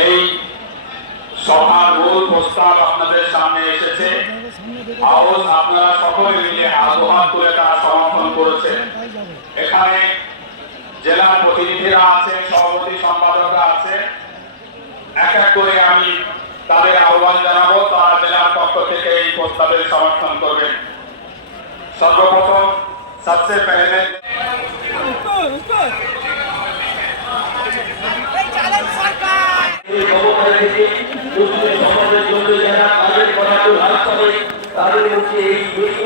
এই সভার মূল প্রস্তাব আপনাদের সামনে এসেছে। হাউস আপনারা সকলে মিলে আবহাওয়া তুলে তারা সমর্থন করেছে। এখানে জেলার প্রতিনিধিরা আছেন, সভাপতি সম্পাদকরা আছে এক এক করে আমি তাদের আহ্বান জানাব, তারা জেলার পক্ষ থেকে এই প্রস্তাবের সমর্থন করবেন। সর্বপ্রথম সবচেয়ে পহলে ক্ষমতা মুসলিম সমাজের জন্য যারা কাজের করার হাত তাদের হচ্ছে এই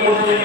মুসলিম